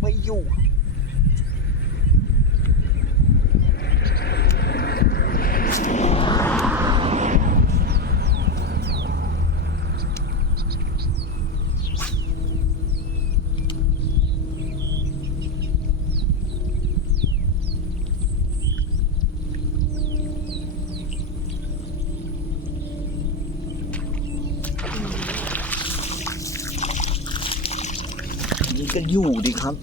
ไม่อยู่ นี่ก็อยู่ดีครับ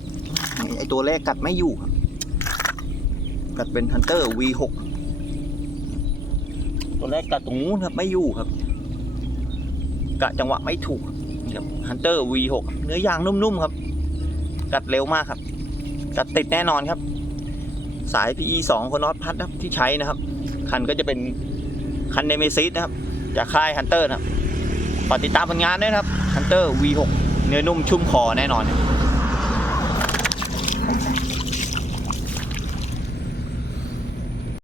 ไอตัวแรกกัดไม่อยู่ครับ กัดเป็นฮันเตอร์ V6 ตัวแรกกัดตรงนู้นครับไม่อยู่ครับกะจังหวะไม่ถูกครับฮันเตอร์ V6 เนื้อยางนุ่มๆครับ กัดเร็วมากครับ กัดติดแน่นอนครับ สาย PE 2คนนอตพัดครับที่ใช้นะครับคันก็จะเป็นคันเนเมซิสนะครับ จากค่ายฮันเตอร์นะครับฝากติดตามผลงานด้วยนะครับฮันเตอร์ V6 เนื้อนุ่มชุ่มคอแน่นอน